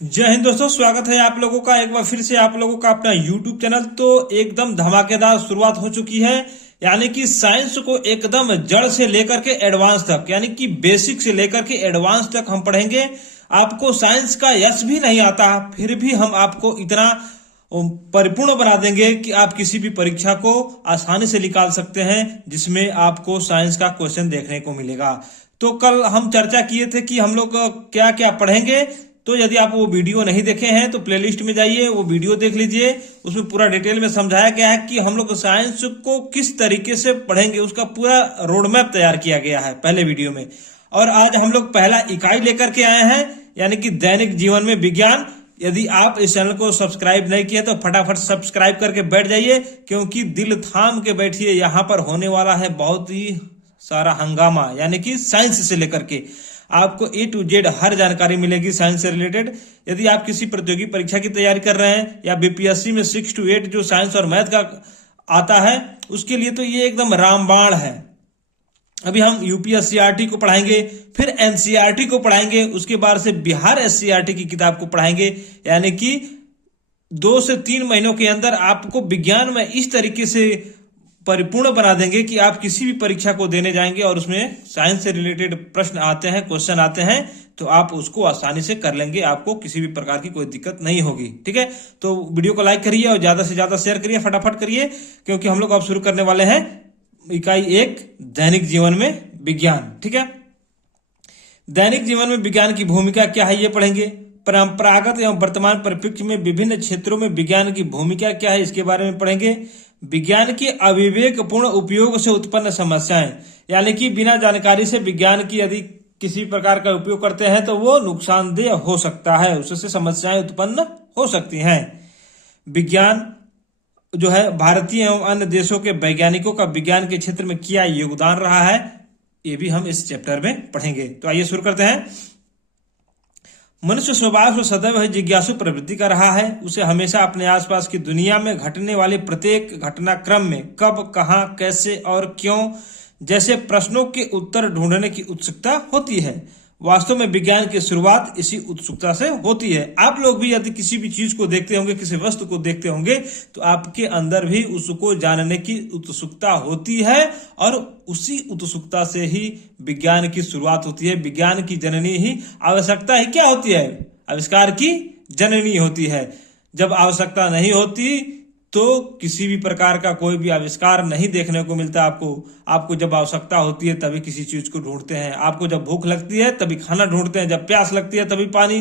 जय हिंद दोस्तों, स्वागत है आप लोगों का एक बार फिर से आप लोगों का अपना YouTube चैनल। तो एकदम धमाकेदार शुरुआत हो चुकी है, यानी कि साइंस को एकदम जड़ से लेकर के एडवांस तक, यानी कि बेसिक से लेकर के एडवांस तक हम पढ़ेंगे। आपको साइंस का यश भी नहीं आता, फिर भी हम आपको इतना परिपूर्ण बना देंगे कि आप किसी भी परीक्षा को आसानी से निकाल सकते हैं, जिसमें आपको साइंस का क्वेश्चन देखने को मिलेगा। तो कल हम चर्चा किए थे कि हम लोग क्या क्या पढ़ेंगे। तो यदि आप वो वीडियो नहीं देखे हैं तो प्लेलिस्ट में जाइए, वो वीडियो देख लीजिए। उसमें पूरा डिटेल में समझाया गया है कि हम लोग साइंस को किस तरीके से पढ़ेंगे, उसका पूरा रोड मैप तैयार किया गया है पहले वीडियो में। और आज हम लोग पहला इकाई लेकर के आए हैं, यानी कि दैनिक जीवन में विज्ञान। यदि आप इस चैनल को सब्सक्राइब नहीं किए तो फटाफट सब्सक्राइब करके बैठ जाइए, क्योंकि दिल थाम के बैठिए, यहाँ पर होने वाला है बहुत ही सारा हंगामा। यानी कि साइंस से लेकर के आपको A to Z हर जानकारी मिलेगी साइंस से रिलेटेड। यदि आप किसी प्रतियोगी परीक्षा की तैयारी कर रहे हैं या BPSC में 6 to 8 जो साइंस और मैथ का आता है, उसके लिए तो ये एकदम रामबाण है। अभी हम UPSC-RT को पढ़ाएंगे, फिर NCERT को पढ़ाएंगे, उसके बाद से बिहार SCERT की किताब को पढ़ाएंगे। यानी कि 2 से 3 महीनों के अंदर आपको विज्ञान में इस तरीके से परिपूर्ण बना देंगे कि आप किसी भी परीक्षा को देने जाएंगे और उसमें साइंस से रिलेटेड प्रश्न आते हैं, क्वेश्चन आते हैं, तो आप उसको आसानी से कर लेंगे। आपको किसी भी प्रकार की कोई दिक्कत नहीं होगी। ठीक है, तो वीडियो को लाइक करिए और ज्यादा से ज्यादा शेयर करिए, फटाफट करिए, क्योंकि हम लोग अब शुरू करने वाले हैं इकाई 1 दैनिक जीवन में विज्ञान। ठीक है, दैनिक जीवन में विज्ञान की भूमिका क्या है ये पढ़ेंगे। परंपरागत एवं वर्तमान परिप्रेक्ष्य में विभिन्न क्षेत्रों में विज्ञान की भूमिका क्या है, इसके बारे में पढ़ेंगे। विज्ञान के अविवेकपूर्ण उपयोग से उत्पन्न समस्याएं, यानी कि बिना जानकारी से विज्ञान की यदि किसी प्रकार का उपयोग करते हैं तो वो नुकसानदेह हो सकता है, उससे समस्याएं उत्पन्न हो सकती हैं। विज्ञान जो है भारतीय एवं अन्य देशों के वैज्ञानिकों का विज्ञान के क्षेत्र में क्या योगदान रहा है, ये भी हम इस चैप्टर में पढ़ेंगे। तो आइए शुरू करते हैं। मनुष्य स्वभाव से सदैव जिज्ञासु प्रवृत्ति का रहा है। उसे हमेशा अपने आसपास की दुनिया में घटने वाले प्रत्येक घटनाक्रम में कब, कहां, कैसे और क्यों जैसे प्रश्नों के उत्तर ढूंढने की उत्सुकता होती है। वास्तव में विज्ञान की शुरुआत इसी उत्सुकता से होती है। आप लोग भी यदि किसी भी चीज को देखते होंगे, किसी वस्तु को देखते होंगे, तो आपके अंदर भी उसको जानने की उत्सुकता होती है, और उसी उत्सुकता से ही विज्ञान की शुरुआत होती है। विज्ञान की जननी ही आवश्यकता ही क्या होती है? आविष्कार की जननी होती है। जब आवश्यकता नहीं होती तो किसी भी प्रकार का कोई भी आविष्कार नहीं देखने को मिलता। आपको जब आवश्यकता होती है तभी किसी चीज को ढूंढते हैं। आपको जब भूख लगती है तभी खाना ढूंढते हैं, जब प्यास लगती है तभी पानी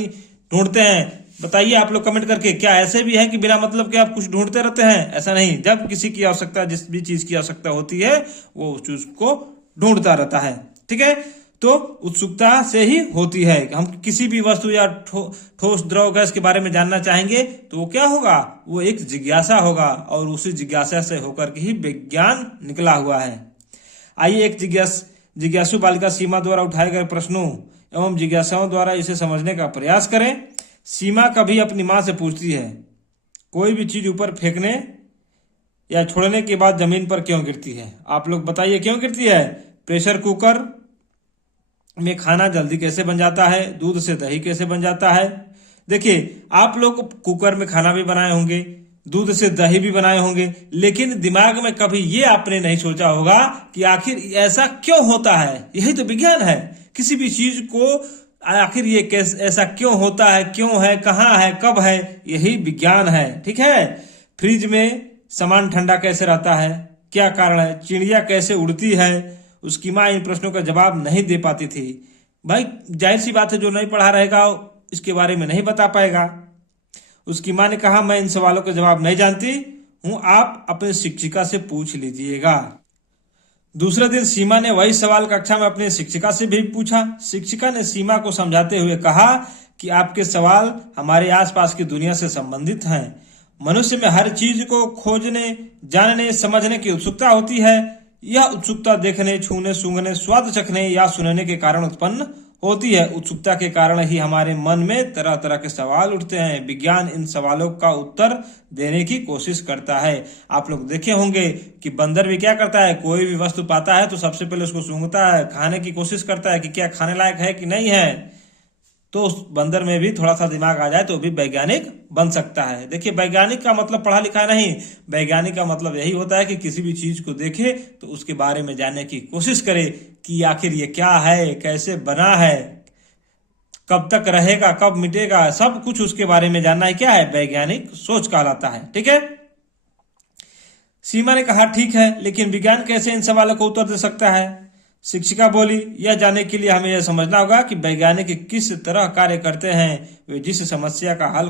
ढूंढते हैं। बताइए आप लोग कमेंट करके, क्या ऐसे भी है कि बिना मतलब के आप कुछ ढूंढते रहते हैं? ऐसा नहीं, जब किसी की आवश्यकता, जिस भी चीज की आवश्यकता होती है, वो उस चीज को ढूंढता रहता है। ठीक है, तो उत्सुकता से ही होती है। हम किसी भी वस्तु या ठोस द्रव गैस के बारे में जानना चाहेंगे तो वो क्या होगा? वो एक जिज्ञासा होगा, और उसी जिज्ञासा से होकर के ही विज्ञान निकला हुआ है। आइए एक जिज्ञासु बालिका सीमा द्वारा उठाए गए प्रश्नों एवं जिज्ञासाओं द्वारा इसे समझने का प्रयास करें। सीमा कभी अपनी मां से पूछती है, कोई भी चीज ऊपर फेंकने या छोड़ने के बाद जमीन पर क्यों गिरती है? आप लोग बताइए क्यों गिरती है? प्रेशर कुकर में खाना जल्दी कैसे बन जाता है? दूध से दही कैसे बन जाता है? देखिए, आप लोग कुकर में खाना भी बनाए होंगे, दूध से दही भी बनाए होंगे, लेकिन दिमाग में कभी ये आपने नहीं सोचा होगा कि आखिर ऐसा क्यों होता है। यही तो विज्ञान है। किसी भी चीज को आखिर ये कैसे, ऐसा क्यों होता है, क्यों है, कहाँ है, कब है, यही विज्ञान है। ठीक है, फ्रिज में सामान ठंडा कैसे रहता है, क्या कारण है? चिड़िया कैसे उड़ती है? उसकी माँ इन प्रश्नों का जवाब नहीं दे पाती थी। भाई जाहिर सी बात है, जो नहीं पढ़ा रहेगा इसके बारे में नहीं बता पाएगा। उसकी माँ ने कहा, मैं इन सवालों का जवाब नहीं जानती हूं, आप अपनी शिक्षिका से पूछ लीजिएगा। दूसरे दिन सीमा ने वही सवाल कक्षा में अपनी शिक्षिका से भी पूछा। शिक्षिका ने सीमा को समझाते हुए कहा कि आपके सवाल हमारे आसपास की दुनिया से संबंधित हैं। मनुष्य में हर चीज को खोजने, जानने, समझने की उत्सुकता होती है। यह उत्सुकता देखने, छूने, सूंघने, स्वाद चखने या सुनने के कारण उत्पन्न होती है। उत्सुकता के कारण ही हमारे मन में तरह तरह के सवाल उठते हैं। विज्ञान इन सवालों का उत्तर देने की कोशिश करता है। आप लोग देखे होंगे कि बंदर भी क्या करता है, कोई भी वस्तु पाता है तो सबसे पहले उसको सूंघता है, खाने की कोशिश करता है कि क्या खाने लायक है कि नहीं है। तो उस बंदर में भी थोड़ा सा दिमाग आ जाए तो भी वैज्ञानिक बन सकता है। देखिए, वैज्ञानिक का मतलब पढ़ा लिखा नहीं, वैज्ञानिक का मतलब यही होता है कि किसी भी चीज को देखे तो उसके बारे में जानने की कोशिश करे कि आखिर ये क्या है, कैसे बना है, कब तक रहेगा, कब मिटेगा, सब कुछ उसके बारे में जानना है। क्या है? वैज्ञानिक सोच कहलाता है। ठीक है। सीमा ने कहा, ठीक है, लेकिन विज्ञान कैसे इन सवालों को उत्तर दे सकता है? शिक्षिका बोली, यह जानने के लिए हमें यह समझना होगा कि वैज्ञानिक किस तरह कार्य करते हैं। वे जिस समस्या का हल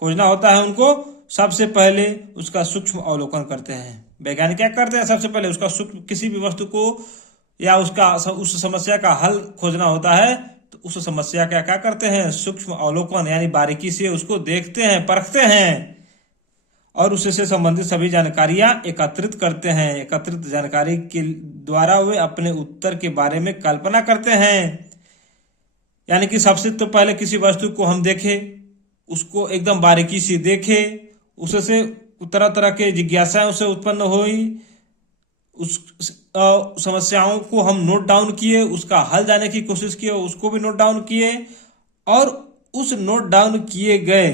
खोजना होता है, उनको सबसे पहले उसका सूक्ष्म अवलोकन करते हैं। वैज्ञानिक क्या करते हैं? सबसे पहले उसका सूक्ष्म, किसी भी वस्तु को या उस समस्या का हल खोजना होता है तो उस समस्या का क्या करते हैं? सूक्ष्म अवलोकन, यानी बारीकी से उसको देखते हैं, परखते हैं और उससे संबंधित सभी जानकारियां एकत्रित करते हैं। एकत्रित जानकारी के द्वारा वे अपने उत्तर के बारे में कल्पना करते हैं। यानी कि सबसे तो पहले किसी वस्तु को हम देखें, उसको एकदम बारीकी से देखें, उससे तरह तरह के जिज्ञासाएं उससे उत्पन्न हुई, उस समस्याओं को हम नोट डाउन किए, उसका हल जानने की कोशिश किए, उसको भी नोट डाउन किए और उस नोट डाउन किए गए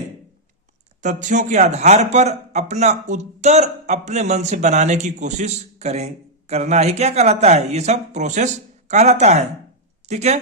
तथ्यों के आधार पर अपना उत्तर अपने मन से बनाने की कोशिश करना ही क्या कहलाता है? ये सब प्रोसेस कहलाता है। ठीक है।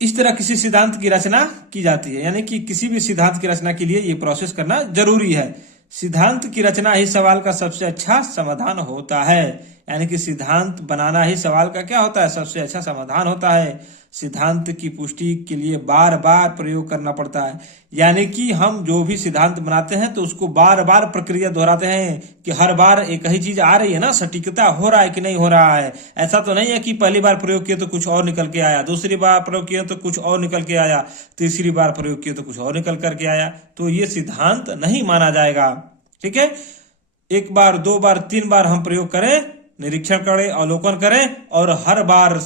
इस तरह किसी सिद्धांत की रचना की जाती है, यानी कि किसी भी सिद्धांत की रचना के लिए ये प्रोसेस करना जरूरी है। सिद्धांत की रचना ही सवाल का सबसे अच्छा समाधान होता है। यानी कि सिद्धांत बनाना ही सवाल का क्या होता है? सबसे अच्छा समाधान होता है। सिद्धांत की पुष्टि के लिए बार बार प्रयोग करना पड़ता है। यानी कि हम जो भी सिद्धांत बनाते हैं तो उसको बार बार प्रक्रिया दोहराते हैं कि हर बार एक ही चीज आ रही है ना, सटीकता हो रहा है कि नहीं हो रहा है। ऐसा तो नहीं है कि पहली बार प्रयोग किया तो कुछ और निकल के आया, दूसरी बार प्रयोग किया तो कुछ और निकल के आया, तीसरी बार प्रयोग किया तो कुछ और निकल करके आया, तो ये सिद्धांत नहीं माना जाएगा। ठीक है। एक बार, दो बार, तीन बार हम प्रयोग करें, निरीक्षण करें, अवलोकन करें और हर बार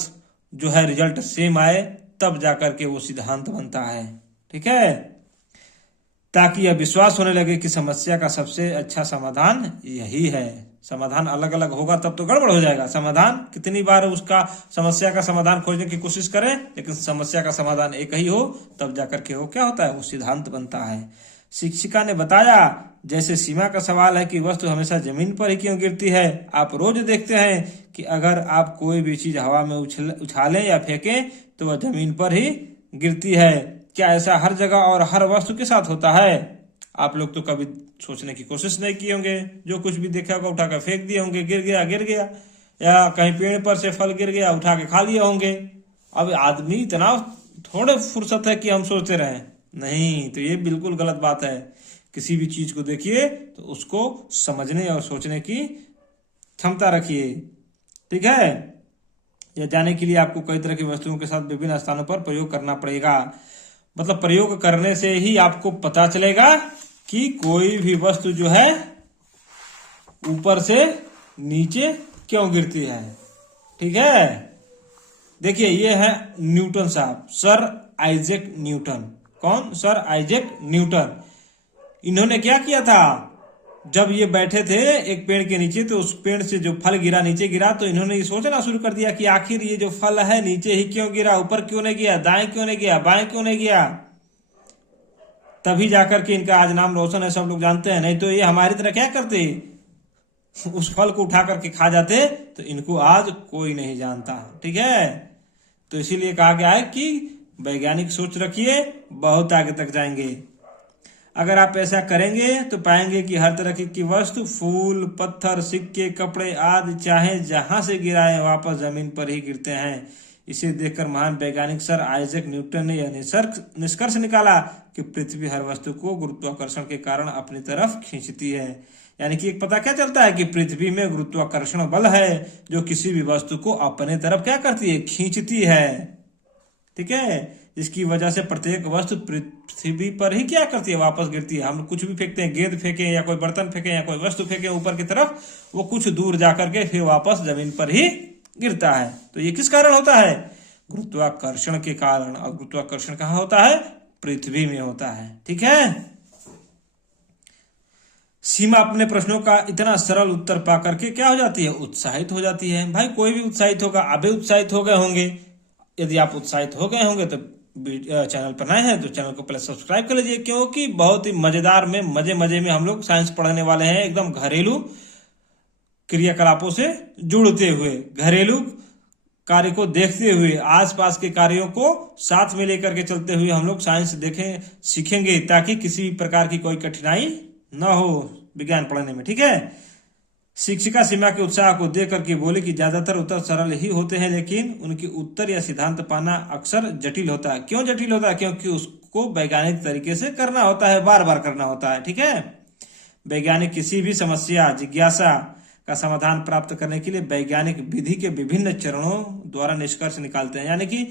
जो है रिजल्ट सेम आए, तब जाकर के वो सिद्धांत बनता है। ठीक है। ताकि यह विश्वास होने लगे कि समस्या का सबसे अच्छा समाधान यही है। समाधान अलग अलग होगा तब तो गड़बड़ हो जाएगा। समाधान कितनी बार उसका समस्या का समाधान खोजने की कोशिश करें, लेकिन समस्या का समाधान एक ही हो, तब जाकर के वो क्या होता है? वो सिद्धांत बनता है। शिक्षिका ने बताया, जैसे सीमा का सवाल है कि वस्तु हमेशा जमीन पर ही क्यों गिरती है। आप रोज देखते हैं कि अगर आप कोई भी चीज हवा में उछालें या फेंकें तो वह जमीन पर ही गिरती है। क्या ऐसा हर जगह और हर वस्तु के साथ होता है? आप लोग तो कभी सोचने की कोशिश नहीं किए होंगे। जो कुछ भी देखा होगा उठाकर फेंक दिए होंगे, गिर गया, या कहीं पेड़ पर से फल गिर गया, उठा के खा लिए होंगे। अब आदमी इतना थोड़े फुर्सत है कि हम सोचते रहें? नहीं, तो ये बिल्कुल गलत बात है। किसी भी चीज को देखिए तो उसको समझने और सोचने की क्षमता रखिए। ठीक है। यह जानने के लिए आपको कई तरह की वस्तुओं के साथ विभिन्न स्थानों पर प्रयोग करना पड़ेगा। मतलब प्रयोग करने से ही आपको पता चलेगा कि कोई भी वस्तु जो है ऊपर से नीचे क्यों गिरती है। ठीक है। देखिए, ये है न्यूटन साहब, सर आइजैक न्यूटन। कौन? Sir Isaac Newton. इन्होंने क्या किया था? जब ये बैठे थे एक पेड़ के नीचे, तो उस पेड़ से जो फल गिरा, नीचे गिरा, तो इन्होंने ये सोचना शुरू कर दिया कि आखिर ये जो फल है नीचे ही क्यों गिरा, ऊपर क्यों नहीं गया, दाएं क्यों नहीं गया, बाएं क्यों नहीं गया। तभी जाकर के इनका आज नाम रोशन है, सब लोग जानते हैं। नहीं तो ये हमारी तरह क्या करते, उस फल को उठा करके खा जाते, तो इनको आज कोई नहीं जानता। ठीक है। तो इसीलिए कहा गया है कि वैज्ञानिक सोच रखिए, बहुत आगे तक जाएंगे। अगर आप ऐसा करेंगे तो पाएंगे कि हर तरह की वस्तु, फूल, पत्थर, सिक्के, कपड़े आदि, चाहे जहां से गिराए वापस जमीन पर ही गिरते हैं। इसे देखकर महान वैज्ञानिक सर आइजैक न्यूटन ने यह निष्कर्ष निकाला कि पृथ्वी हर वस्तु को गुरुत्वाकर्षण के कारण अपनी तरफ खींचती है। यानी कि एक पता क्या चलता है कि पृथ्वी में गुरुत्वाकर्षण बल है जो किसी भी वस्तु को अपने तरफ क्या करती है? खींचती है। ठीक है। जिसकी वजह से प्रत्येक वस्तु पृथ्वी पर ही क्या करती है? वापस गिरती है। हम कुछ भी फेंकते हैं, गेंद फेंके या कोई बर्तन फेंके या कोई वस्तु फेंके ऊपर की तरफ, वो कुछ दूर जाकर के फिर वापस जमीन पर ही गिरता है। तो ये किस कारण होता है? गुरुत्वाकर्षण के कारण। और गुरुत्वाकर्षण कहाँ होता है? पृथ्वी में होता है। ठीक है। सीमा अपने प्रश्नों का इतना सरल उत्तर पाकर के क्या हो जाती है? उत्साहित हो जाती है। भाई कोई भी उत्साहित होगा, अभी उत्साहित हो गए होंगे। यदि आप उत्साहित हो गए होंगे तो चैनल पर नए हैं तो चैनल को पहले सब्सक्राइब कर लीजिए, क्योंकि बहुत ही मजेदार में मजे में हम लोग साइंस पढ़ने वाले हैं, एकदम घरेलू क्रियाकलापों से जुड़ते हुए, घरेलू कार्य को देखते हुए, आसपास के कार्यों को साथ में लेकर के चलते हुए हम लोग साइंस देखें सीखेंगे, ताकि किसी भी प्रकार की कोई कठिनाई न हो विज्ञान पढ़ने में। ठीक है। शिक्षिका सीमा के उत्साह को देख करके बोले कि ज्यादातर उत्तर सरल ही होते हैं, लेकिन उनके उत्तर या सिद्धांत पाना अक्सर जटिल होता है। क्यों जटिल होता है? क्योंकि उसको वैज्ञानिक तरीके से करना होता है, बार बार करना होता है। ठीक है। वैज्ञानिक किसी भी समस्या जिज्ञासा का समाधान प्राप्त करने के लिए वैज्ञानिक विधि के विभिन्न चरणों द्वारा निष्कर्ष निकालते हैं। यानी कि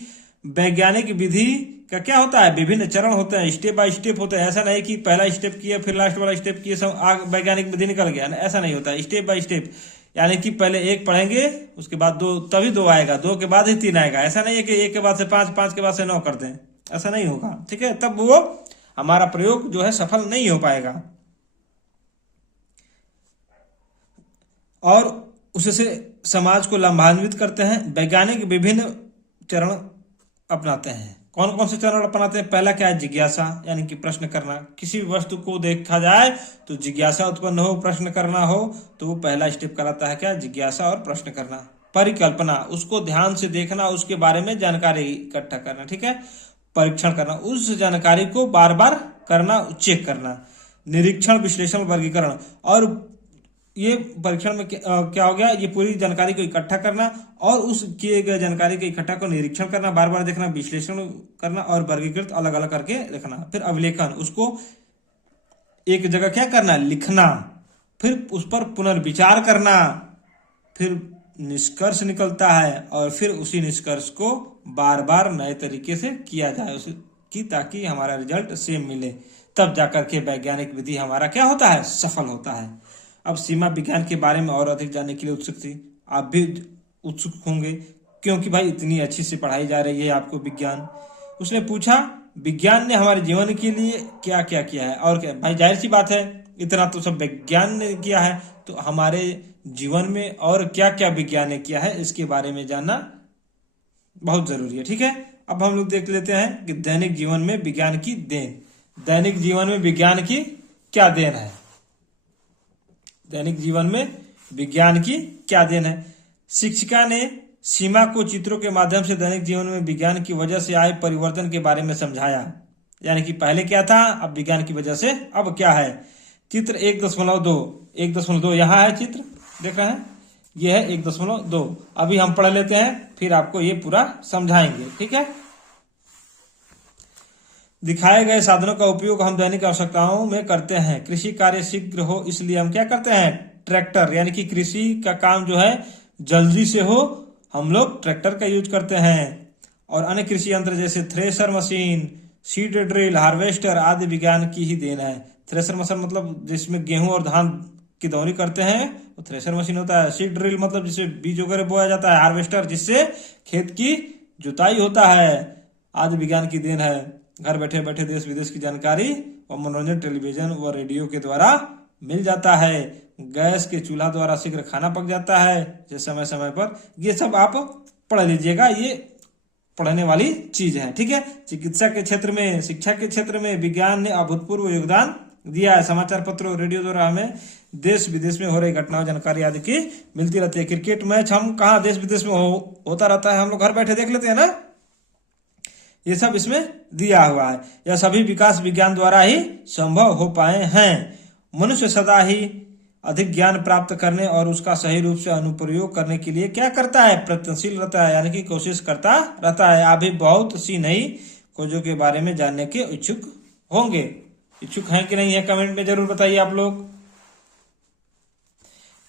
वैज्ञानिक विधि का क्या होता है? विभिन्न चरण होते हैं, स्टेप बाय स्टेप होते हैं। ऐसा नहीं कि पहला स्टेप किया फिर लास्ट वाला स्टेप किया सब आग वैज्ञानिक विधि निकल गया, ऐसा नहीं होता। स्टेप बाय स्टेप, यानी कि पहले एक पढ़ेंगे, उसके बाद दो, तभी दो आएगा, दो के बाद ही तीन आएगा। ऐसा नहीं है कि एक के बाद से पांच, पांच के बाद से 9 कर दें, ऐसा नहीं होगा। ठीक है। तब वो हमारा प्रयोग जो है सफल नहीं हो पाएगा, और उससे समाज को लाभान्वित करते हैं। वैज्ञानिक विभिन्न चरण अपनाते हैं। कौन कौन से चरण अपनाते हैं? पहला क्या है? जिज्ञासा, यानी कि प्रश्न करना। किसी भी वस्तु को देखा जाए तो जिज्ञासा उत्पन्न हो, प्रश्न करना हो, तो वो पहला स्टेप कहलाता है क्या? जिज्ञासा और प्रश्न करना। परिकल्पना, उसको ध्यान से देखना, उसके बारे में जानकारी इकट्ठा करना। ठीक है। परीक्षण करना, उस जानकारी को बार बार करना, चेक करना। निरीक्षण, विश्लेषण, वर्गीकरण, और ये परीक्षण में क्या हो गया? ये पूरी जानकारी को इकट्ठा करना और उस किए गए जानकारी के इकट्ठा को निरीक्षण करना, बार बार देखना, विश्लेषण करना और वर्गीकृत अलग अलग करके रखना। फिर अवलेखन, उसको एक जगह क्या करना? लिखना, फिर उस पर पुनर्विचार करना, फिर निष्कर्ष निकलता है और फिर उसी निष्कर्ष को बार बार नए तरीके से किया जाए उसकी, ताकि हमारा रिजल्ट सेम मिले। तब जाकर के वैज्ञानिक विधि हमारा क्या होता है? सफल होता है। अब सीमा विज्ञान के बारे में और अधिक जानने के लिए उत्सुक थी, आप भी उत्सुक होंगे, क्योंकि भाई इतनी अच्छी से पढ़ाई जा रही है आपको विज्ञान। उसने पूछा विज्ञान ने हमारे जीवन के लिए क्या क्या किया है, और क्या? भाई जाहिर सी बात है, इतना तो सब विज्ञान ने किया है, तो हमारे जीवन में और क्या क्या विज्ञान ने किया है, इसके बारे में जानना बहुत जरूरी है। ठीक है। अब हम लोग देख लेते हैं कि दैनिक जीवन में विज्ञान की देन। दैनिक जीवन में विज्ञान की क्या देन है? दैनिक जीवन में विज्ञान की क्या देन है? शिक्षिका ने सीमा को चित्रों के माध्यम से दैनिक जीवन में विज्ञान की वजह से आए परिवर्तन के बारे में समझाया। यानी कि पहले क्या था, अब विज्ञान की वजह से अब क्या है। चित्र 1.2 यहाँ है, चित्र देख रहे हैं, यह है 1.2। अभी हम पढ़ लेते हैं, फिर आपको ये पूरा समझाएंगे। ठीक है। दिखाए गए साधनों का उपयोग हम दैनिक आवश्यकताओं में करते हैं। कृषि कार्य शीघ्र हो इसलिए हम क्या करते हैं? ट्रैक्टर, यानी कि कृषि का काम जो है जल्दी से हो, हम लोग ट्रैक्टर का यूज करते हैं। और अन्य कृषि यंत्र जैसे thresher machine, seed drill, harvester आदि विज्ञान की ही देन है। थ्रेशर मशीन मतलब जिसमें गेहूं और धान की दौरी करते हैं, वो थ्रेशर मशीन होता है। सीड ड्रिल मतलब जिसमें बीज वगैरह बोया जाता है। हार्वेस्टर जिससे खेत की जुताई होता है, आदि विज्ञान की देन है। घर बैठे बैठे देश विदेश की जानकारी और मनोरंजन टेलीविजन व रेडियो के द्वारा मिल जाता है। गैस के चूल्हा द्वारा शीघ्र खाना पक जाता है, जो समय समय पर। ये सब आप पढ़ लीजिएगा, ये पढ़ने वाली चीज है। ठीक है। चिकित्सा के क्षेत्र में, शिक्षा के क्षेत्र में विज्ञान ने अभूतपूर्व योगदान दिया है। समाचार पत्रों, रेडियो द्वारा हमें देश विदेश में हो रही घटनाओं जानकारी आदि की मिलती रहती है। क्रिकेट मैच हम कहा देश विदेश में होता रहता है, हम लोग घर बैठे देख लेते हैं ना, ये सब इसमें दिया हुआ है। यह सभी विकास विज्ञान द्वारा ही संभव हो पाए हैं। मनुष्य सदा ही अधिक ज्ञान प्राप्त करने और उसका सही रूप से अनुप्रयोग करने के लिए क्या करता है? प्रयत्नशील रहता है, यानी कि कोशिश करता रहता है। आप भी बहुत सी नई खोजों के बारे में जानने के इच्छुक होंगे। इच्छुक हैं कि नहीं है, कमेंट में जरूर बताइए आप लोग।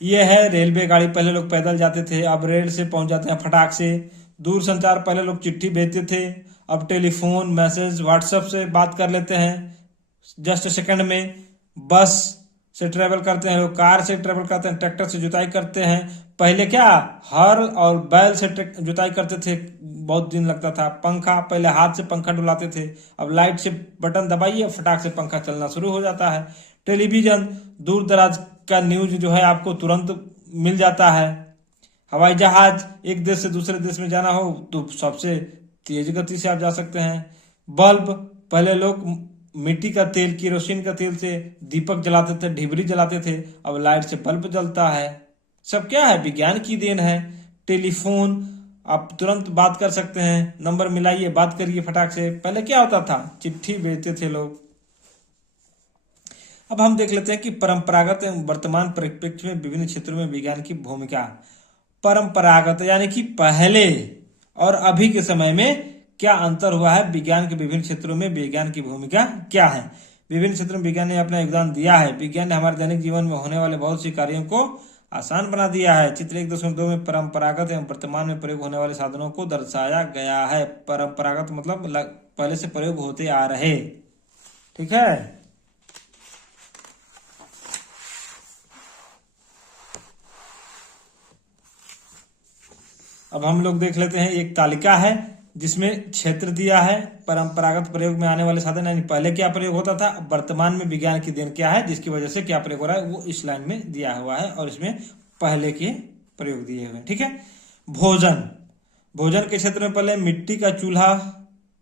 यह है रेलवे गाड़ी। पहले लोग पैदल जाते थे, अब रेल से पहुंच जाते हैं फटाक से। दूर संचार, पहले लोग चिट्ठी भेजते थे, अब टेलीफोन, मैसेज, व्हाट्सएप से बात कर लेते हैं जस्ट सेकंड में। बस से ट्रेवल करते हैं लोग, कार से ट्रेवल करते हैं, ट्रैक्टर से जुताई करते हैं। पहले क्या हर और बैल से जुताई करते थे, बहुत दिन लगता था। पंखा, पहले हाथ से पंखा डुलाते थे, अब लाइट से बटन दबाइए फटाक से पंखा चलना शुरू हो जाता है। टेलीविजन, दूर दराज का न्यूज जो है आपको तुरंत मिल जाता है। हवाई जहाज, एक देश से दूसरे देश में जाना हो तो सबसे तेज गति से आप जा सकते हैं। बल्ब, पहले लोग मिट्टी का तेल, केरोसिन का तेल से दीपक जलाते थे, ढिबरी जलाते थे, अब लाइट से बल्ब जलता है। सब क्या है? विज्ञान की देन है। टेलीफोन, आप तुरंत बात कर सकते हैं, नंबर मिलाइए, बात करिए फटाक से। पहले क्या होता था? चिट्ठी भेजते थे लोग। अब हम देख लेते हैं कि परंपरागत एवं वर्तमान परिप्रेक्ष्य में विभिन्न क्षेत्रों में विज्ञान की भूमिका। परंपरागत यानी कि पहले और अभी के समय में क्या अंतर हुआ है, विज्ञान के विभिन्न क्षेत्रों में विज्ञान की भूमिका क्या है। विभिन्न क्षेत्रों में विज्ञान ने अपना योगदान दिया है। विज्ञान ने हमारे दैनिक जीवन में होने वाले बहुत सी कार्यों को आसान बना दिया है। चित्र 1.2 में परंपरागत एवं वर्तमान में प्रयोग होने वाले साधनों को दर्शाया गया है। परंपरागत मतलब पहले से प्रयोग होते आ रहे, ठीक है। अब हम लोग देख लेते हैं, एक तालिका है जिसमें क्षेत्र दिया है। परंपरागत प्रयोग में आने वाले साधन यानी पहले क्या प्रयोग होता था, वर्तमान में विज्ञान की देन क्या है, जिसकी वजह से क्या प्रयोग हो रहा है, वो इस लाइन में दिया हुआ है और इसमें पहले के प्रयोग दिए हुए हैं, ठीक है। भोजन, भोजन के क्षेत्र में पहले मिट्टी का चूल्हा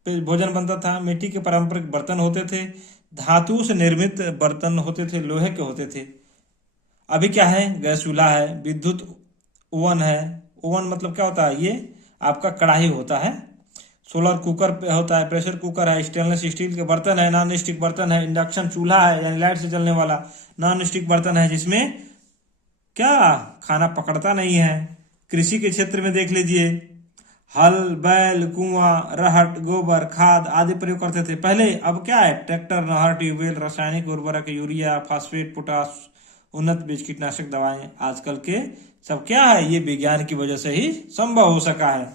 पे भोजन बनता था। मिट्टी के पारंपरिक बर्तन होते थे, धातु से निर्मित बर्तन होते थे, लोहे के होते थे। अभी क्या है? गैस चूल्हा है, विद्युत ओवन है। ओवन मतलब क्या होता है? ये आपका कढ़ाई होता है। सोलर कुकर पे होता है, प्रेशर कुकर है, स्टेनलेस स्टील के बर्तन है, नॉन स्टिक बर्तन है, इंडक्शन चूल्हा है यानी लाइट से जलने वाला नॉन स्टिक बर्तन है जिसमें क्या खाना पकड़ता नहीं है। कृषि के क्षेत्र में देख लीजिए, हल, बैल, कुआं, रहट, गोबर, खाद आदि प्रयोग करते थे पहले। अब क्या है? ट्रैक्टर, नहर, ट्यूबवेल, रासायनिक उर्वरक, यूरिया, फास्फेट, पोटास, उन्नत बीज कीटनाशक दवाएं आजकल के सब क्या है? ये विज्ञान की वजह से ही संभव हो सका है।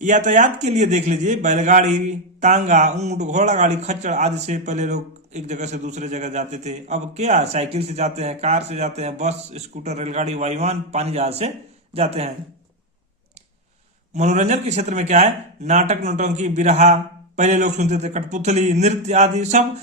यातायात के लिए देख लीजिए, बैलगाड़ी, टांगा, ऊंट, घोड़ा गाड़ी, खच्चर आदि से पहले लोग एक जगह से दूसरे जगह जाते थे। अब क्या? साइकिल से जाते हैं, कार से जाते हैं, बस, स्कूटर, रेलगाड़ी, वायुयान, पानी जहाज से जाते हैं। मनोरंजन के क्षेत्र में क्या है? नाटक, नौटंकी, बिरहा पहले लोग सुनते थे, कठपुतली, नृत्य आदि सब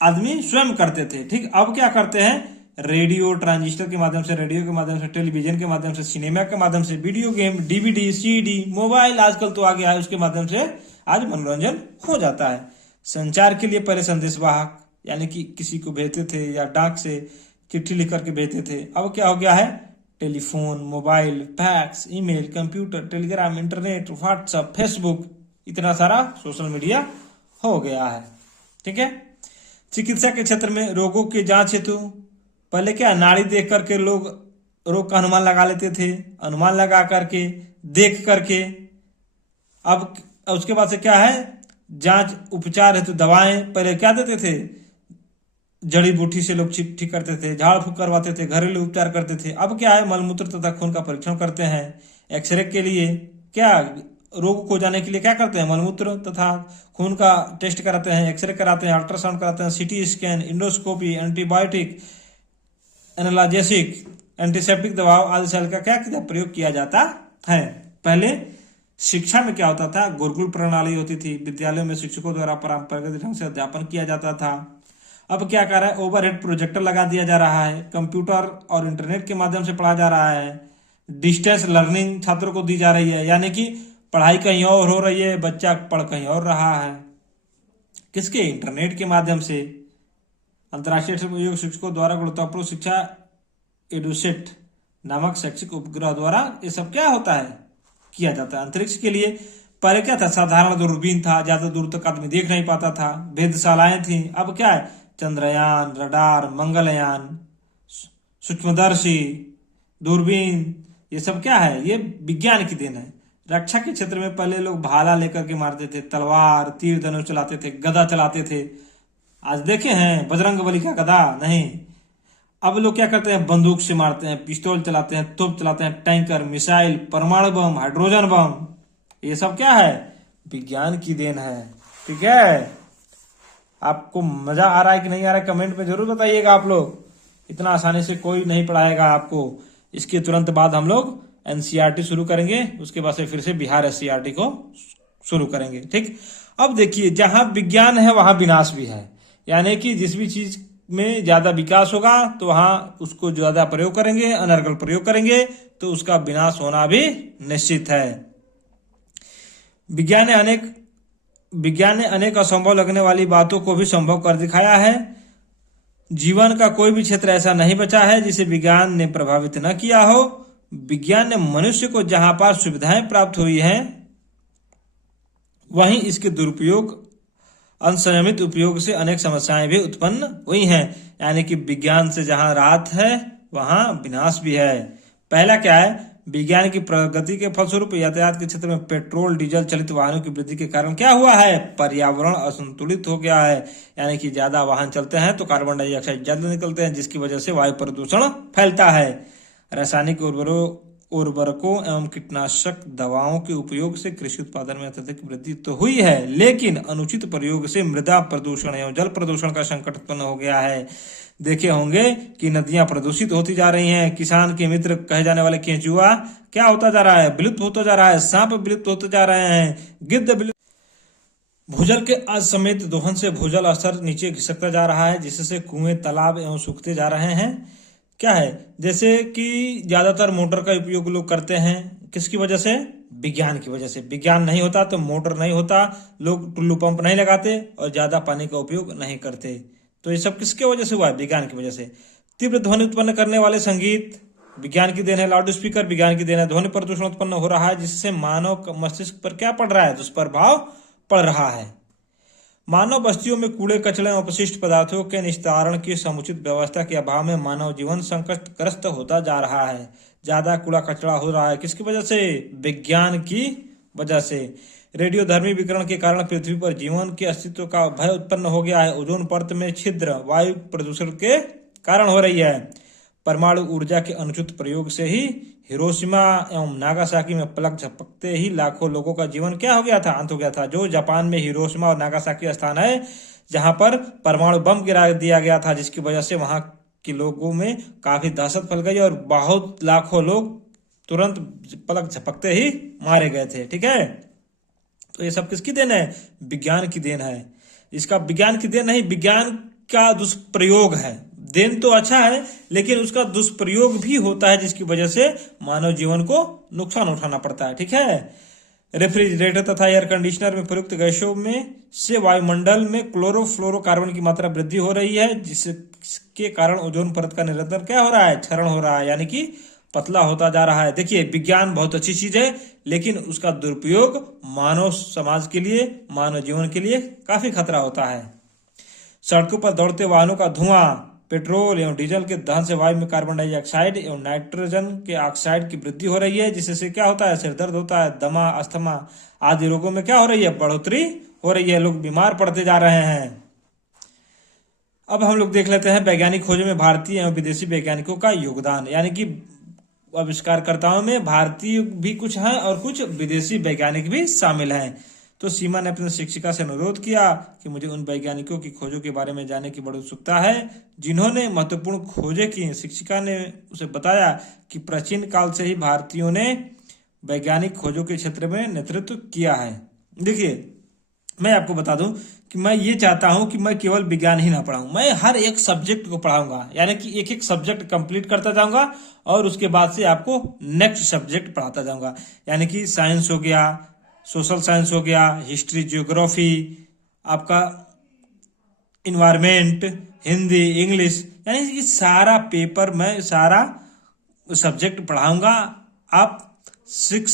आदमी स्वयं करते थे, ठीक। अब क्या करते हैं? रेडियो, ट्रांजिस्टर के माध्यम से, रेडियो के माध्यम से, टेलीविजन के माध्यम से, सिनेमा के माध्यम से, video game, DVD, CD, mobile आजकल तो आ गया है, उसके माध्यम से आज मनोरंजन हो जाता है। संचार के लिए पहले संदेशवाहक यानी कि किसी को भेजते थे या डाक से चिट्ठी लिख करके भेजते थे। अब क्या हो गया है? Telephone, mobile, fax, email, computer, Telegram, internet, WhatsApp, Facebook, इतना सारा सोशल मीडिया हो गया है, ठीक है। चिकित्सा के क्षेत्र में रोगों की जांच हेतु पहले क्या? नाड़ी देख करके लोग रोग का अनुमान लगा लेते थे, अनुमान लगा करके, देख करके। अब उसके बाद से क्या है? जांच, उपचार हेतु दवाएं पहले क्या देते थे? जड़ी बूटी से लोग ठीक करते थे, झाड़ फूक करवाते थे, घरेलू उपचार करते थे। अब क्या है? मलमूत्र तथा खून का परीक्षण करते हैं। एक्सरे के लिए क्या? रोग को जाने के लिए क्या करते हैं? मलमूत्र तथा खून का टेस्ट कराते हैं, एक्सरे कराते हैं, अल्ट्रासाउंड कराते हैं, CT scan, endoscopy, antibiotic, analgesic, antiseptic दवाओं आदि सेल का क्या प्रयोग किया जाता है। पहले शिक्षा में क्या होता था? गुरुकुल प्रणाली होती थी, विद्यालयों में शिक्षकों द्वारा परंपरागत ढंग से अध्यापन किया जाता था। अब क्या कर रहा है? ओवरहेड प्रोजेक्टर लगा दिया जा रहा है, कंप्यूटर और इंटरनेट के माध्यम से पढ़ा जा रहा है। डिस्टेंस लर्निंग छात्रों को दी जा रही है, यानी कि पढ़ाई कहीं और हो रही है, बच्चा पढ़ कहीं और रहा है। किसके? इंटरनेट के माध्यम से। अंतर्राष्ट्रीय सहयोग शिक्षकों द्वारा गुणवत्तापूर्ण शिक्षा एडुसेट नामक शैक्षिक उपग्रह द्वारा ये सब क्या होता है? किया जाता है। अंतरिक्ष के लिए पहले क्या था? साधारण दूरबीन था, ज्यादा दूर तक आदमी देख नहीं पाता था, वेधशालाएं थी। अब क्या है? चंद्रयान, रडार, मंगलयान, सूक्ष्मदर्शी, दूरबीन, ये सब क्या है? ये विज्ञान की देन है। रक्षा के क्षेत्र में पहले लोग भाला लेकर के मारते थे, तलवार, तीर धनुष चलाते थे, गदा चलाते थे। आज देखे हैं बजरंगबली का गदा? नहीं। अब लोग क्या करते हैं? बंदूक से मारते हैं, पिस्तौल चलाते हैं, तोप चलाते हैं, टैंकर, मिसाइल, परमाणु बम, हाइड्रोजन बम, ये सब क्या है? विज्ञान की देन है, ठीक है। आपको मजा आ रहा है कि नहीं आ रहा है? कमेंट में जरूर बताइएगा आप लोग। इतना आसानी से कोई नहीं पढ़ाएगा आपको। इसके तुरंत बाद हम लोग एनसीईआरटी शुरू करेंगे, उसके बाद से फिर से बिहार एससीईआरटी को शुरू करेंगे, ठीक। अब देखिए, जहां विज्ञान है वहां विनाश भी है, यानी कि जिस भी चीज में ज्यादा विकास होगा तो वहां उसको ज्यादा प्रयोग करेंगे, अनर्गल प्रयोग करेंगे तो उसका विनाश होना भी निश्चित है। विज्ञान ने अनेक विज्ञान ने अनेक असंभव लगने वाली बातों को भी संभव कर दिखाया है। जीवन का कोई भी क्षेत्र ऐसा नहीं बचा है जिसे विज्ञान ने प्रभावित न किया हो। विज्ञान ने मनुष्य को जहां पर सुविधाएं प्राप्त हुई हैं, वहीं इसके दुरुपयोग, अनसंयमित उपयोग से अनेक समस्याएं भी उत्पन्न हुई हैं। यानी कि विज्ञान से जहां राहत है वहां विनाश भी है। पहला क्या है, विज्ञान की प्रगति के फलस्वरूप यातायात के क्षेत्र में पेट्रोल डीजल चलित वाहनों की वृद्धि के कारण क्या हुआ है, पर्यावरण असंतुलित हो गया है। यानी कि ज्यादा वाहन चलते हैं तो कार्बन डाइऑक्साइड ज्यादा निकलते हैं, जिसकी वजह से वायु प्रदूषण फैलता है। रासायनिक उर्वरकों एवं कीटनाशक दवाओं के उपयोग से कृषि उत्पादन में अत्यधिक वृद्धि तो हुई है, लेकिन अनुचित प्रयोग से मृदा प्रदूषण एवं जल प्रदूषण का संकट उत्पन्न हो गया है। देखे होंगे कि नदियां प्रदूषित होती जा रही हैं। किसान के मित्र कहे जाने वाले केंचुआ क्या होता जा रहा है, विलुप्त होता जा रहा है। सांप विलुप्त होते जा रहे हैं। गिद्ध विलुप्त। भूजल के असमयित दोहन से भूजल स्तर नीचे खिसकता जा रहा है, जिससे कुएं, तालाब एवं सूखते जा रहे हैं। क्या है, जैसे कि ज्यादातर मोटर का उपयोग लोग करते हैं, किसकी वजह से, विज्ञान की वजह से। विज्ञान नहीं होता तो मोटर नहीं होता, लोग टुल्लू पंप नहीं लगाते और ज्यादा पानी का उपयोग नहीं करते। तो ये सब किसके वजह से हुआ है, विज्ञान की वजह से। तीव्र ध्वनि उत्पन्न करने वाले संगीत विज्ञान की देन है। लाउड स्पीकर विज्ञान की देन है। ध्वनि प्रदूषण उत्पन्न हो रहा है, जिससे मानव मस्तिष्क पर क्या पड़ रहा है, दुष्प्रभाव पड़ रहा है। मानव बस्तियों में कूड़े कचरे और अपशिष्ट पदार्थों के निस्तारण की समुचित व्यवस्था के अभाव में मानव जीवन संकटग्रस्त होता जा रहा है। ज्यादा कूड़ा कचरा हो रहा है, किसकी वजह से, विज्ञान की वजह से। रेडियोधर्मी विकिरण के कारण पृथ्वी पर जीवन के अस्तित्व का भय उत्पन्न हो गया है। ओजोन परत में छिद्र वायु प्रदूषण के कारण हो रही है। परमाणु ऊर्जा के अनुचित प्रयोग से ही हिरोशिमा एवं नागासाकी में पलक झपकते ही लाखों लोगों का जीवन क्या हो गया था, अंत हो गया था। जो जापान में हिरोशिमा और नागासाकी स्थान है जहां पर परमाणु बम गिरा दिया गया था, जिसकी वजह से वहां के लोगों में काफी दहशत फैल गई और बहुत लाखों लोग तुरंत पलक झपकते ही मारे गए थे। ठीक है, तो ये सब किसकी देन है, विज्ञान की देन है। इसका विज्ञान की देन नहीं, विज्ञान का दुष्प्रयोग है। देन तो अच्छा है, लेकिन उसका दुष्प्रयोग भी होता है, जिसकी वजह से मानव जीवन को नुकसान उठाना पड़ता है। ठीक है, रेफ्रिजरेटर तथा एयर कंडीशनर में प्रयुक्त गैसों में से वायुमंडल में क्लोरोफ्लोरोकार्बन की मात्रा वृद्धि हो रही है, जिसके कारण ओजोन परत का निरंतर क्या हो रहा है, क्षरण हो रहा है, यानी कि पतला होता जा रहा है। देखिए, विज्ञान बहुत अच्छी चीज है, लेकिन उसका दुरुपयोग मानव समाज के लिए, मानव जीवन के लिए काफी खतरा होता है। सड़कों पर दौड़ते वाहनों का धुआं, पेट्रोल एवं डीजल के दहन से वायु में कार्बन डाइऑक्साइड एवं नाइट्रोजन के ऑक्साइड की वृद्धि हो रही है, जिससे क्या होता है, सिर दर्द होता है, दमा, अस्थमा आदि रोगों में क्या हो रही है, बढ़ोतरी हो रही है। लोग बीमार पड़ते जा रहे हैं। अब हम लोग देख लेते हैं वैज्ञानिक खोजों में भारतीय एवं विदेशी वैज्ञानिकों का योगदान। यानी कि आविष्कारकर्ताओं में भारतीय भी कुछ हैं और कुछ विदेशी वैज्ञानिक भी शामिल हैं। तो सीमा ने अपने शिक्षिका से अनुरोध किया कि मुझे उन वैज्ञानिकों की खोजों के बारे में जानने की बड़ी उत्सुकता है जिन्होंने महत्वपूर्ण खोजें की। शिक्षिका ने उसे बताया कि प्राचीन काल से ही भारतीयों ने वैज्ञानिक खोजों के क्षेत्र में नेतृत्व किया है। देखिए, मैं आपको बता दूं कि मैं ये चाहता हूं कि मैं केवल विज्ञान ही ना पढ़ाऊं, मैं हर एक सब्जेक्ट को पढ़ाऊंगा। यानी कि एक एक सब्जेक्ट कंप्लीट करता जाऊंगा और उसके बाद से आपको नेक्स्ट सब्जेक्ट पढ़ाता जाऊंगा। यानी कि साइंस हो गया, सोशल साइंस हो गया, हिस्ट्री, ज्योग्राफी, आपका इन्वायरमेंट, हिंदी, इंग्लिश, यानी कि सारा पेपर, मैं सारा सब्जेक्ट पढ़ाऊंगा। आप 6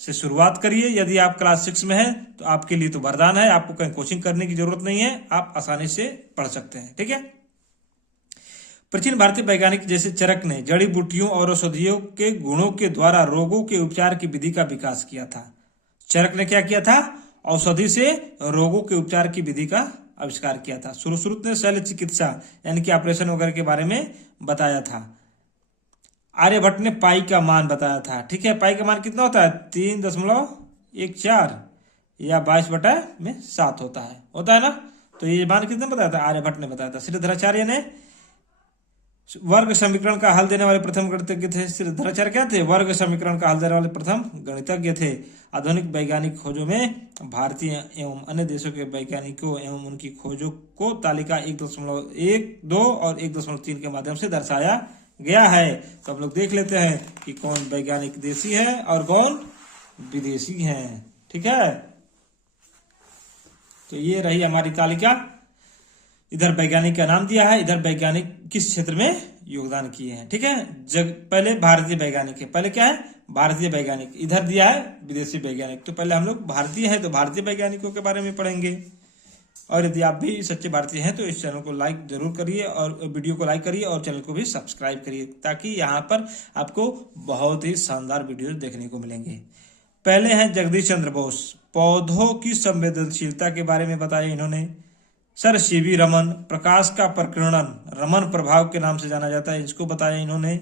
से शुरुआत करिए। यदि आप क्लास 6 में हैं तो आपके लिए तो वरदान है, आपको कहीं कोचिंग करने की जरूरत नहीं है, आप आसानी से पढ़ सकते हैं। ठीक है, प्राचीन भारतीय वैज्ञानिक जैसे चरक ने जड़ी बूटियों और औषधियों के गुणों के द्वारा रोगों के उपचार की विधि का विकास किया था। चरक ने क्या किया था, औषधि से रोगों के उपचार की विधि का आविष्कार किया था। सुश्रुत ने शल्य चिकित्सा यानी कि ऑपरेशन वगैरह के बारे में बताया था। आर्यभट्ट ने पाई का मान बताया था। ठीक है, पाई का मान कितना होता है, 3.14 या 22/7 होता है ना। तो ये मान कितना बताया था, आर्यभट्ट ने बताया था। श्रीधराचार्य ने वर्ग समीकरण का हल देने वाले प्रथम गणितज्ञ थे। श्रीधराचार्य क्या थे, वर्ग समीकरण का हल देने वाले प्रथम गणितज्ञ थे। आधुनिक वैज्ञानिक खोजों में भारतीय एवं अन्य देशों के वैज्ञानिकों एवं उनकी खोजों को तालिका 1.12 और 1.3 के माध्यम से दर्शाया गया है। तो हम लोग देख लेते हैं कि कौन वैज्ञानिक देशी है और कौन विदेशी है। ठीक है, तो ये रही हमारी तालिका। इधर वैज्ञानिक का नाम दिया है, इधर वैज्ञानिक किस क्षेत्र में योगदान किए हैं। ठीक है, पहले भारतीय वैज्ञानिक है, पहले क्या है भारतीय वैज्ञानिक, इधर दिया है विदेशी वैज्ञानिक। तो पहले हम लोग भारतीय हैं तो भारतीय वैज्ञानिकों के बारे में पढ़ेंगे। और यदि आप भी सच्चे भारतीय हैं तो इस चैनल को लाइक जरूर करिए और वीडियो को लाइक करिए और चैनल को भी सब्सक्राइब करिए, ताकि यहाँ पर आपको बहुत ही शानदार वीडियो देखने को मिलेंगे। पहले हैं जगदीश चंद्र बोस, पौधों की संवेदनशीलता के बारे में बताया इन्होंने। सर सीवी रमन, प्रकाश का प्रकीर्णन रमन प्रभाव के नाम से जाना जाता है, इसको बताया इन्होंने।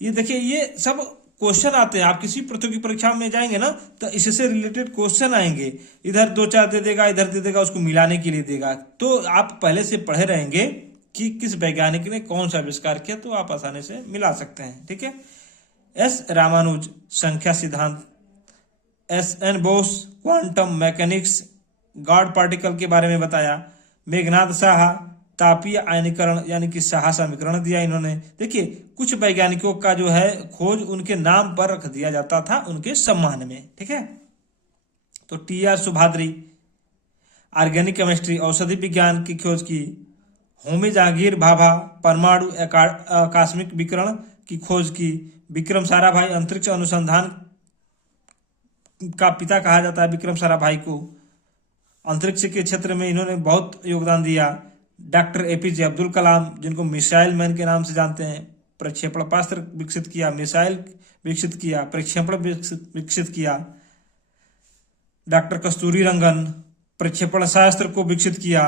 ये देखिए ये सब क्वेश्चन आते हैं, आप किसी प्रतियोगी परीक्षा में जाएंगे ना तो इससे रिलेटेड क्वेश्चन आएंगे। इधर 2-4 दे देगा, इधर दे देगा, उसको मिलाने के लिए देगा। तो आप पहले से पढ़े रहेंगे कि किस वैज्ञानिक ने कौन सा आविष्कार किया, तो आप आसानी से मिला सकते हैं। ठीक है, एस रामानुज, संख्या सिद्धांत। SN. Bose, quantum mechanics, God particle के बारे में बताया। मेघनाथ साहा, तापीय आयनीकरण यानी कि साहा समीकरण दिया इन्होंने। देखिए कुछ वैज्ञानिकों का जो है खोज उनके नाम पर रख दिया जाता था, उनके सम्मान में। ठीक है, तो टी.आर. सुभाद्री, ऑर्गेनिक केमिस्ट्री, औषधि विज्ञान की खोज की। होमी जहांगीर भाभा, परमाणु आकस्मिक विकिरण की खोज की। विक्रम साराभाई, अंतरिक्ष अनुसंधान का पिता कहा जाता है विक्रम साराभाई को। अंतरिक्ष के क्षेत्र में इन्होंने बहुत योगदान दिया। डॉक्टर एपीजे अब्दुल कलाम, जिनको मिसाइल मैन के नाम से जानते हैं, प्रक्षेपणास्त्र विकसित किया, मिसाइल विकसित किया, प्रक्षेपण विकसित किया। डॉक्टर कस्तूरी रंगन, प्रक्षेपण शास्त्र को विकसित किया।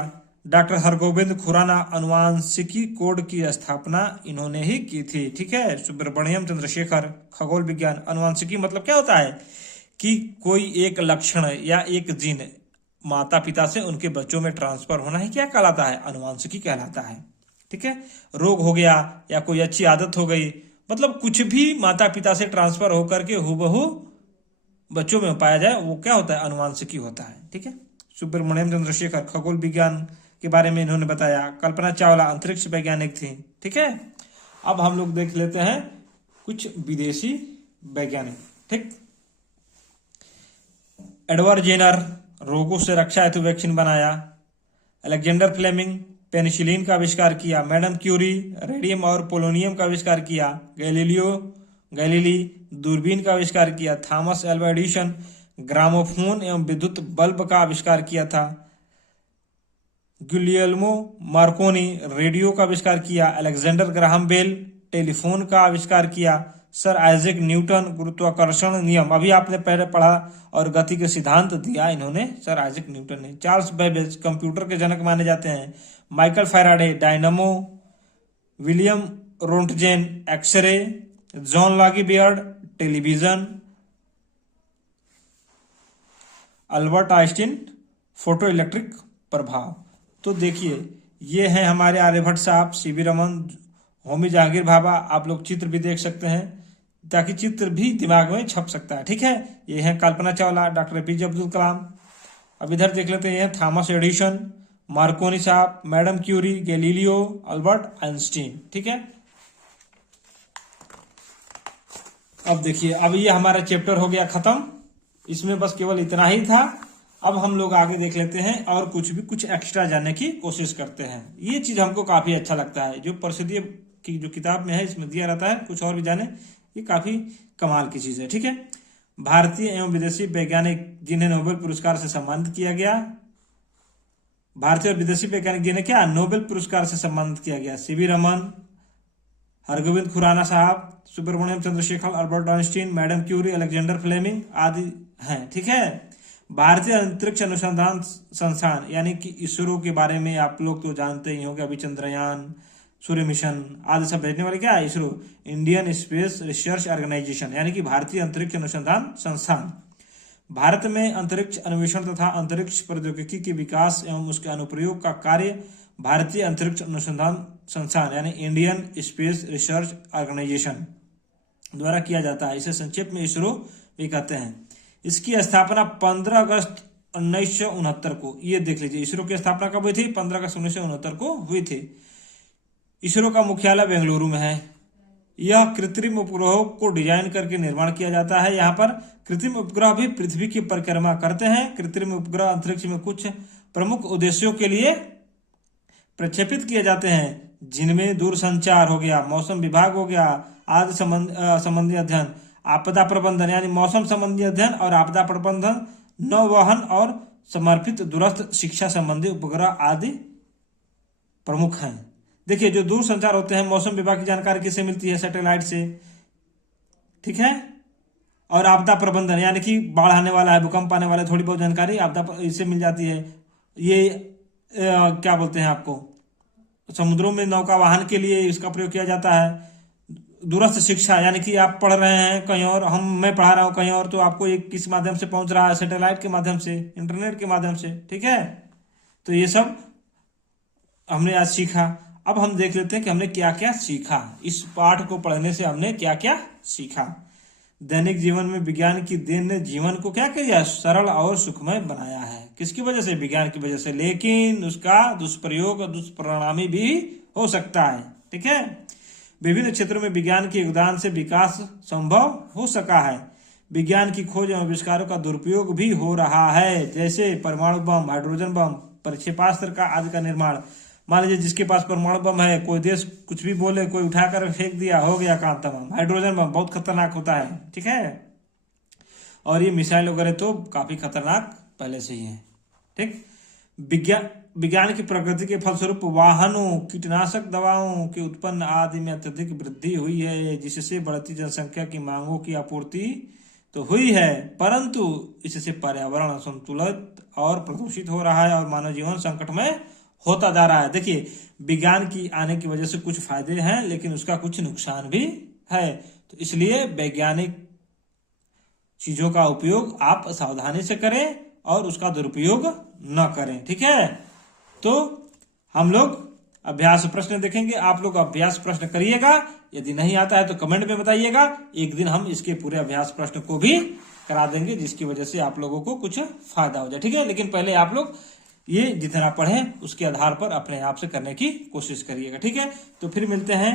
डॉक्टर हरगोविंद खुराना, अनुवांशिकी कोड की स्थापना इन्होंने ही की थी। ठीक है, सुब्रमण्यम चंद्रशेखर, खगोल विज्ञान। अनुवांशिकी मतलब क्या होता है कि कोई एक लक्षण या एक जीन माता पिता से उनके बच्चों में ट्रांसफर होना ही क्या कहलाता है, अनुवांशिकी कहलाता है। ठीक है, रोग हो गया या कोई अच्छी आदत हो गई, मतलब कुछ भी माता पिता से ट्रांसफर होकर के हुबहू बच्चों में पाया जाए, वो क्या होता है, अनुवांशिकी होता है। ठीक है, सुब्रमण्यम चंद्रशेखर खगोल विज्ञान के बारे में इन्होंने बताया। कल्पना चावला अंतरिक्ष वैज्ञानिक थी। ठीक है, अब हम लोग देख लेते हैं कुछ विदेशी वैज्ञानिक। ठीक, एडवर्ड जेनर, रोगों से रक्षा हेतु वैक्सीन बनाया। अलेक्जेंडर फ्लेमिंग, पेनिसिलिन का आविष्कार किया। मैडम क्यूरी, रेडियम और पोलोनियम का आविष्कार किया। गैलीली, दूरबीन का आविष्कार किया। थॉमस एल्वा एडिसन, ग्रामोफोन एवं विद्युत बल्ब का आविष्कार किया था। गुलियल्मो मार्कोनी, रेडियो का आविष्कार किया। अलेक्जेंडर ग्राहम बेल, टेलीफोन का आविष्कार किया। सर आइजैक न्यूटन, गुरुत्वाकर्षण नियम, अभी आपने पहले पढ़ा, और गति के सिद्धांत दिया इन्होंने सर आइजैक न्यूटन ने। चार्ल्स बेबेज, कंप्यूटर के जनक माने जाते हैं। Michael Faraday, dynamo. William Roentgen, X ray. John Logie Baird, television. Albert Einstein, photoelectric प्रभाव। तो देखिए ये हैं हमारे आर्यभट्ट साहब, सीवी रमन, होमी जहांगीर भाभा। आप लोग चित्र भी देख सकते हैं ताकि चित्र भी दिमाग में छप सकता है। ठीक है, ये है कल्पना चावला, डॉक्टर एपीजे अब्दुल कलाम। अब इधर देख लेते हैं थॉमस एडिसन, मार्कोनी साहब, madam Curie, Galileo, Albert Einstein. ठीक है, अब देखिए अब ये हमारा चैप्टर हो गया खत्म, इसमें बस केवल इतना ही था। अब हम लोग आगे देख लेते हैं और कुछ एक्स्ट्रा जानने की कोशिश करते हैं। ये चीज हमको काफी अच्छा लगता है, जो परिषदीय की जो किताब में है इसमें दिया रहता है, कुछ और भी जाने, ये काफी कमाल की चीज है। ठीक है, भारतीय एवं विदेशी वैज्ञानिक जिन्हें नोबेल पुरस्कार से सम्मानित किया गया। भारतीय और विदेशी वैज्ञानिक जिन्हें क्या नोबेल पुरस्कार से सम्मानित किया गया। सीवी रमन, हरगोविंद खुराना साहब, Subrahmanyan Chandrasekhar, Albert Einstein, madam Curie, Alexander Fleming आदि हैं। ठीक है, भारतीय अंतरिक्ष अनुसंधान संस्थान यानी कि इसरो के बारे में आप लोग तो जानते ही होंगे, अभी चंद्रयान, सूर्य मिशन आदि सब भेजने वाले क्या है, ISRO, Indian Space Research Organisation यानी कि भारतीय अंतरिक्ष अनुसंधान संस्थान। भारत में अंतरिक्ष अन्वेषण तथा अंतरिक्ष प्रौद्योगिकी के विकास एवं उसके अनुप्रयोग का कार्य भारतीय अंतरिक्ष अनुसंधान संस्थान यानी इंडियन स्पेस रिसर्च ऑर्गेनाइजेशन द्वारा किया जाता है। इसे संक्षेप में इसरो भी कहते हैं। इसकी स्थापना 15 अगस्त 1969 को, ये देख लीजिए, इसरो की स्थापना कब हुई थी, 15 अगस्त 1969 को हुई थी। इसरो का मुख्यालय बेंगलुरु में है। यह कृत्रिम उपग्रहों को डिजाइन करके निर्माण किया जाता है। यहाँ पर कृत्रिम उपग्रह भी पृथ्वी की परिक्रमा करते हैं। कृत्रिम उपग्रह अंतरिक्ष में कुछ प्रमुख उद्देश्यों के लिए प्रक्षेपित किए जाते हैं, जिनमें दूरसंचार हो गया, मौसम विभाग हो गया, आदि संबंधी अध्ययन, आपदा प्रबंधन यानी मौसम संबंधी अध्ययन और आपदा प्रबंधन, नौवहन और समर्पित दूरस्थ शिक्षा संबंधी उपग्रह आदि प्रमुख हैं। देखिए, जो दूर संचार होते हैं, मौसम विभाग की जानकारी किससे मिलती है? सैटेलाइट से, ठीक है। और आपदा प्रबंधन यानी कि बाढ़ आने वाला है, भूकंप आने वाला है, थोड़ी बहुत जानकारी आपदा इससे मिल जाती है। ये क्या बोलते हैं आपको, समुद्रों में नौका वाहन के लिए इसका प्रयोग किया जाता है। दूरस्थ शिक्षा यानी कि आप पढ़ रहे हैं कहीं और, मैं पढ़ा रहा हूँ कहीं और, तो आपको एक किस माध्यम से पहुंच रहा है? सैटेलाइट के माध्यम से, इंटरनेट के माध्यम से, ठीक है। तो ये सब हमने आज सीखा। अब हम देख लेते हैं कि हमने क्या क्या सीखा। इस पाठ को पढ़ने से हमने क्या क्या सीखा। दैनिक जीवन में विज्ञान की देन ने जीवन को क्या किया? सरल और सुखमय बनाया है। किसकी वजह से? विज्ञान की वजह से। लेकिन उसका दुष्प्रयोग और दुष्परिणामी भी हो सकता है, ठीक है। विभिन्न क्षेत्रों में विज्ञान के योगदान से विकास संभव हो सका है। विज्ञान की खोज एवं आविष्कारों का दुरुपयोग भी हो रहा है, जैसे परमाणु बम, हाइड्रोजन बम, प्रक्षेपास्त्र का आदि का निर्माण। मान लीजिए जिसके पास परमाणु बम है, कोई देश कुछ भी बोले, कोई उठाकर फेंक दिया, हो गया काम तमाम। हाइड्रोजन बम बहुत खतरनाक होता है, ठीक है। और ये मिसाइल वगैरह तो काफी खतरनाक पहले से ही है, ठीक। विज्ञान की प्रगति के फलस्वरूप वाहनों, कीटनाशक दवाओं के उत्पन्न आदि में अत्यधिक वृद्धि हुई है, जिससे बढ़ती जनसंख्या की मांगों की आपूर्ति तो हुई है, परंतु इससे पर्यावरण असंतुलित और प्रदूषित हो रहा है और मानव जीवन संकट में होता जा रहा है। देखिए, विज्ञान की आने की वजह से कुछ फायदे हैं, लेकिन उसका कुछ नुकसान भी है। तो इसलिए वैज्ञानिक चीजों का उपयोग आप सावधानी से करें और उसका दुरुपयोग न करें, ठीक है। तो हम लोग अभ्यास प्रश्न देखेंगे। आप लोग अभ्यास प्रश्न करिएगा। यदि नहीं आता है तो कमेंट में बताइएगा। एक दिन हम इसके पूरे अभ्यास प्रश्न को भी करा देंगे, जिसकी वजह से आप लोगों को कुछ फायदा हो जाए, ठीक है। लेकिन पहले आप लोग ये जितना पढ़ें उसके आधार पर अपने आप से करने की कोशिश करिएगा, ठीक है। तो फिर मिलते हैं,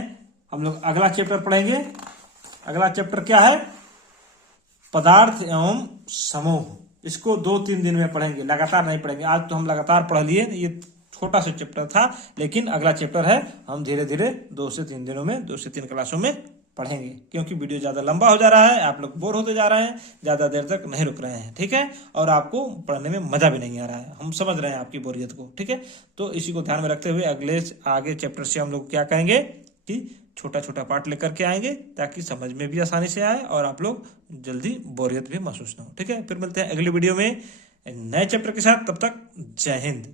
हम लोग अगला चैप्टर पढ़ेंगे। अगला चैप्टर क्या है? पदार्थ एवं समूह। इसको 2-3 दिन में पढ़ेंगे, लगातार नहीं पढ़ेंगे। आज तो हम लगातार पढ़ लिए, ये छोटा सा चैप्टर था, लेकिन अगला चैप्टर है, हम धीरे धीरे 2 से 3 दिनों में, 2 से 3 क्लासों में पढ़ेंगे, क्योंकि वीडियो ज्यादा लंबा हो जा रहा है, आप लोग बोर होते जा रहे हैं, ज्यादा देर तक नहीं रुक रहे हैं, ठीक है। और आपको पढ़ने में मजा भी नहीं आ रहा है, हम समझ रहे हैं आपकी बोरियत को, ठीक है। तो इसी को ध्यान में रखते हुए आगे चैप्टर से हम लोग क्या कहेंगे कि छोटा छोटा पार्ट लेकर के आएंगे, ताकि समझ में भी आसानी से आए और आप लोग जल्दी बोरियत भी महसूस ना हो, ठीक है। फिर मिलते हैं अगली वीडियो में नए चैप्टर के साथ। तब तक जय हिंद।